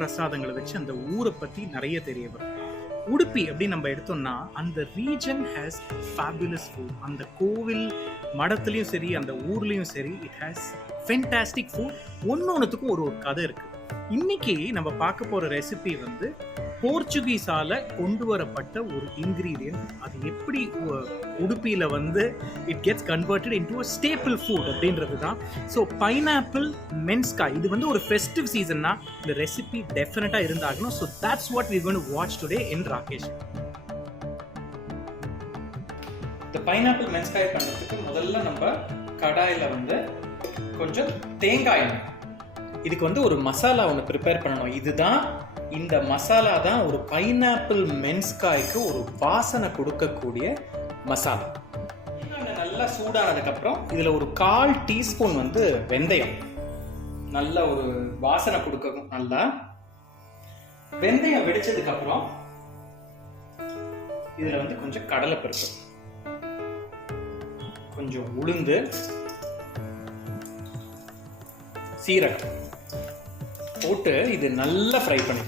பிரசாதங்களை வச்சு அந்த ஊரை பற்றி நிறைய தெரிய வரும். உடுப்பி அப்படின்னு நம்ம எடுத்தோம்னா அந்த ரீஜன் ஹேஸ் ஃபேபுலஸ் ஃபுட். அந்த கோவில் மடத்துலையும் சரி அந்த ஊர்லேயும் சரி இட் ஹேஸ் ஃபென்டாஸ்டிக் ஃபுட். ஒன்னொன்றுத்துக்கும் ஒரு கதை இருக்குது. இன்னைக்கு நம்ம பார்க்க போகிற ரெசிபி வந்து போர்ச்சுகீஸால கொண்டு வரப்பட்ட ஒரு இன்க்ரீடியன்ட். அது எப்படி உடுப்பியில் வந்து it gets converted into a stable food அப்படின்றது தான். ஸோ பைனாப்பிள் மென்ஸ்காய், இது வந்து ஒரு ஃபெஸ்டிவ் சீசன்னா இந்த ரெசிபி டெஃபினட்டாக இருந்தாகணும். So that's what we going to watch today in Rakesh. இந்த பைனாப்பிள் மென்ஸ்காய் பண்ணுறதுக்கு முதல்ல நம்ம கடாயில் வந்து கொஞ்சம் தேங்காய் எண்ணெய், இதுக்கு வந்து ஒரு மசாலா ஒன்று ப்ரிப்பேர் பண்ணணும். இதுதான் இந்த மசாலா தான் ஒரு பைனாப்பிள் மென்ஸ்காய்க்கு ஒரு வாசனை கொடுக்கக்கூடிய மசாலா. நல்லா சூடானதுக்கப்புறம் இதில் ஒரு 1/4 டீஸ்பூன் வந்து வெந்தயம், நல்ல ஒரு வாசனை கொடுக்கும். நல்லா வெந்தயம் வெடிச்சதுக்கப்புறம் இதில் வந்து கொஞ்சம் கடலைப்பருப்பு, கொஞ்சம் உளுந்து, சீரகம் போட்டு இது நல்லா ஃப்ரை பண்ணி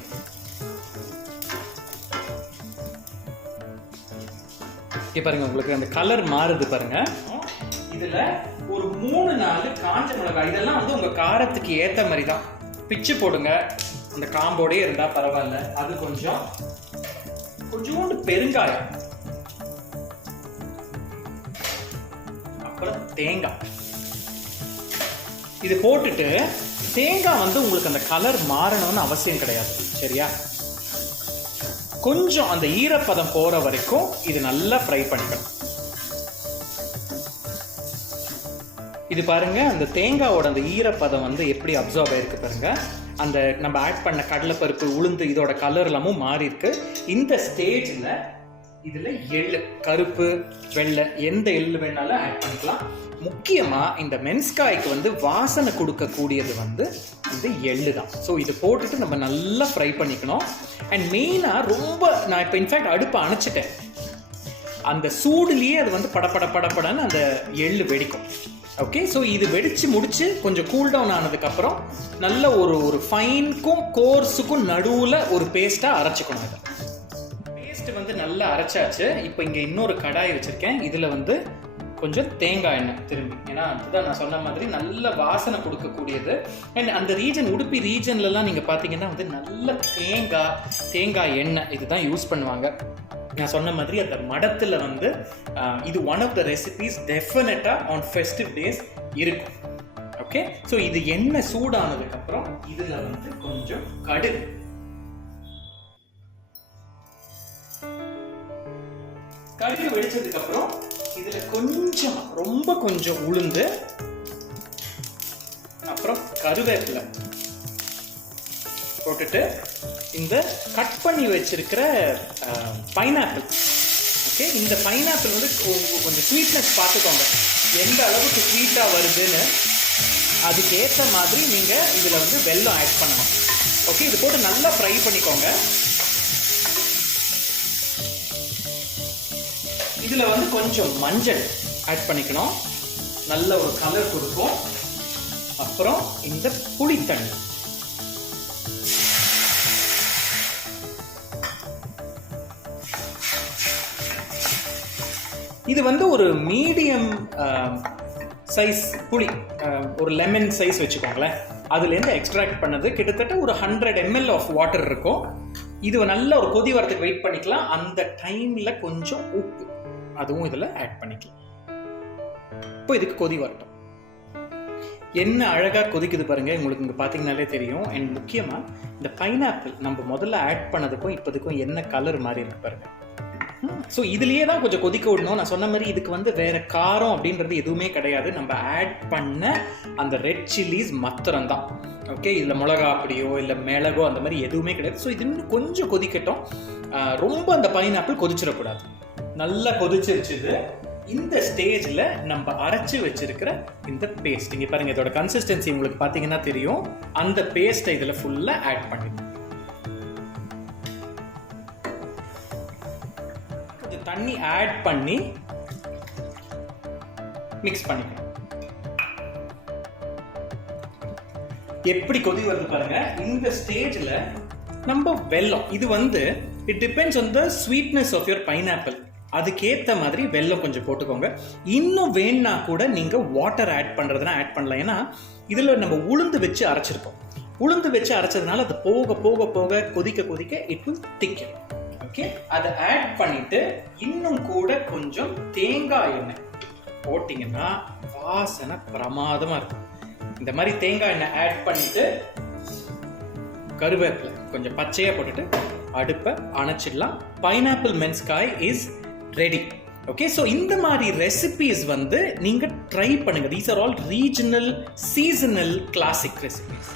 பாருங்க. உங்களுக்கு அந்த கலர் மாறுது பாருங்க. இதுல ஒரு 3-4 காஞ்ச மிளகாய், இதெல்லாம் வந்து உங்க காரத்துக்கு ஏத்த மாதிரி தான் பிச்சு போடுங்க. அந்த காம்போடே இருந்தா பரவாயில்ல. அது கொஞ்சோண்டு பெருங்காயம், அப்புறம் தேங்காய் இது போட்டுட்டு, தேங்காய் வந்து உங்களுக்கு அந்த கலர் மாறணும்னு அவசியம் கிடையாது, சரியா? கொஞ்சம் அந்த ஈரப்பதம் போற வரைக்கும் இது நல்லா ஃப்ரை பண்ணிக்கணும். இது பாருங்க, அந்த தேங்காயோட அந்த ஈரப்பதம் வந்து எப்படி அப்சார்ப் ஆயிருக்கு பாருங்க. அந்த நம்ம ஆட் பண்ண கடலைப்பருப்பு, உளுந்து இதோட கலர் எல்லாமும் மாறி இருக்கு. இந்த ஸ்டேஜ்ல இதுல எள்ளு, கருப்பு வெள்ளை எந்த எள்ளு வேணாலும் ஆட் பண்ணிக்கலாம். முக்கியமா இந்த மென்ஸ்காய்க்கு வந்து வாசனை கொடுக்கக்கூடியது வந்து இந்த எள்ளு தான். ஸோ இது போட்டுட்டு நம்ம நல்லா ஃப்ரை பண்ணிக்கணும். அண்ட் மெயினாக ரொம்ப நான் இப்போ இன்ஃபேக்ட் அடுப்பை அணைச்சிட்டேன். அந்த சூடுலேயே அது வந்து படப்படன்னு அந்த எள்ளு வெடிக்கும். ஓகே, ஸோ இது வெடிச்சு முடிச்சு கொஞ்சம் கூல் டவுன் ஆனதுக்கப்புறம் நல்ல ஒரு ஃபைனுக்கும் கோர்ஸுக்கும் நடுவில் ஒரு பேஸ்ட்டாக அரைச்சிக்கணும். இதை பேஸ்ட்டு வந்து நல்லா அரைச்சாச்சு. இப்போ இங்கே இன்னொரு கடாய் வச்சுருக்கேன். இதில் வந்து கொஞ்சம் தேங்காய் எண்ணெய் திரும்பி, ஏன்னா அதுதான் நான் சொன்ன மாதிரி நல்ல வாசனை கொடுக்கக்கூடியது. அண்ட் அந்த ரீஜன் உடுப்பி ரீஜன்லலாம் நீங்கள் பார்த்தீங்கன்னா வந்து நல்ல தேங்காய் எண்ணெய் இதுதான் யூஸ் பண்ணுவாங்க. நான் சொன்ன மாதிரி அந்த மடத்தில் வந்து இது ஒன் ஆஃப் த ரெசிபிஸ் டெஃபினட்டாக ஆன் ஃபெஸ்டிவ் டேஸ் இருக்கும். ஓகே, ஸோ இது எண்ணெய் சூடானதுக்கப்புறம் இதில் வந்து கொஞ்சம் கடுகு, வெடிச்சதுக்கப்புறம் இதுல கொஞ்சம் ரொம்ப கொஞ்சம் உளுந்து, அப்புறம் கருவேப்பிலை போட்டுட்டு இந்த கட் பண்ணி வச்சிருக்கிற பைனாப்பிள். ஓகே, இந்த பைனாப்பிள் வந்து கொஞ்சம் ஸ்வீட்னஸ் பார்த்துக்கோங்க, எந்த அளவுக்கு ஸ்வீட்டா வருதுன்னு. அதுக்கேற்ற மாதிரி நீங்க இதுல வந்து வெல்லம் ஆட் பண்ணணும். ஓகே, இது போட்டு நல்லா ஃப்ரை பண்ணிக்கோங்க. இதில் வந்து கொஞ்சம் மஞ்சள் ஆட் பண்ணிக்கணும், நல்ல ஒரு கலர் கொடுக்கும். அப்புறம் இந்த புளித்தண்ணி, இது வந்து ஒரு மீடியம் சைஸ் புளி, ஒரு லெமன் சைஸ் வச்சுக்கோங்களேன். அதுலேருந்து எக்ஸ்ட்ராக்ட் பண்ணது கிட்டத்தட்ட ஒரு 100 ml ஆஃப் வாட்டர் இருக்கும். இது நல்ல ஒரு கொதி வரத்துக்கு வெயிட் பண்ணிக்கலாம். அந்த டைமில் கொஞ்சம் உப்பு அதுவும் இதில் ஆட் பண்ணிக்கலாம். இப்போ இதுக்கு கொதி வரட்டும். என்ன அழகாக கொதிக்குது பாருங்க, உங்களுக்கு இங்கே பார்த்தீங்கன்னாலே தெரியும். அண்ட் முக்கியமாக இந்த பைனாப்பிள் நம்ம முதல்ல ஆட் பண்ணதுக்கும் இப்போதுக்கும் என்ன கலர் மாறி இருக்கு பாருங்க. ஸோ இதுலேயே தான் கொஞ்சம் கொதிக்க விடணும். நான் சொன்ன மாதிரி இதுக்கு வந்து வேற காரம் அப்படின்றது எதுவுமே கிடையாது. நம்ம ஆட் பண்ண அந்த ரெட் சில்லிஸ் மாத்திரம் தான். ஓகே, இதில் மிளகா அப்படியோ இல்லை மிளகோ அந்த மாதிரி எதுவுமே கிடையாது. ஸோ இது இன்னும் கொஞ்சம் கொதிக்கட்டும். ரொம்ப அந்த பைனாப்பிள் கொதிச்சிடக்கூடாது. நல்லா கொதிச்சிருச்சு. இந்த ஸ்டேஜில் நம்ம அரைச்சி வச்சிருக்கிற இந்த பேஸ்ட் இங்கே பாருங்க, இதோட கன்சிஸ்டன்சி உங்களுக்கு பார்த்தீங்கன்னா தெரியும். அந்த பேஸ்ட்டை இதில் ஃபுல்லாக ஆட் பண்ணிடணும். கொஞ்சம் தண்ணி ஆட் பண்ணி மிக்ஸ் பண்ணிக்கணும். எப்படி கொதி வருது பாருங்க. இந்த ஸ்டேஜில் நம்ம வெல்லம், இது வந்து it depends on the sweetness of your pineapple. அதுக்கேற்ற மாதிரி வெல்லம் கொஞ்சம் போட்டுக்கோங்க. இன்னும் வேணா கூட நீங்கள் வாட்டர் ஆட் பண்ணுறதுனா ஆட் பண்ணலாம். ஏன்னா இதில் நம்ம உளுந்து வச்சு அரைச்சிருக்கோம். உளுந்து வச்சு அரைச்சதுனால அது போக போக போக கொதிக்க கொதிக்க இட் வில் திக்கன். ஓகே, அதை ஆட் பண்ணிட்டு இன்னும் கூட கொஞ்சம் தேங்காய் எண்ணெய் போட்டிங்கன்னா வாசனை பிரமாதமாக இருக்கும். இந்த மாதிரி தேங்காய் எண்ணெய் ஆட் பண்ணிட்டு கருவேப்பிலை கொஞ்சம் பச்சையாக போட்டுட்டு அடுப்பை அணைச்சிடலாம். பைனாப்பிள் மென்ஸ்காய் இஸ் ரெடி. ஓகே, ஸோ இந்த மாதிரி ரெசிபிஸ் வந்து நீங்கள் ட்ரை பண்ணுங்க. These are all regional seasonal classic recipes.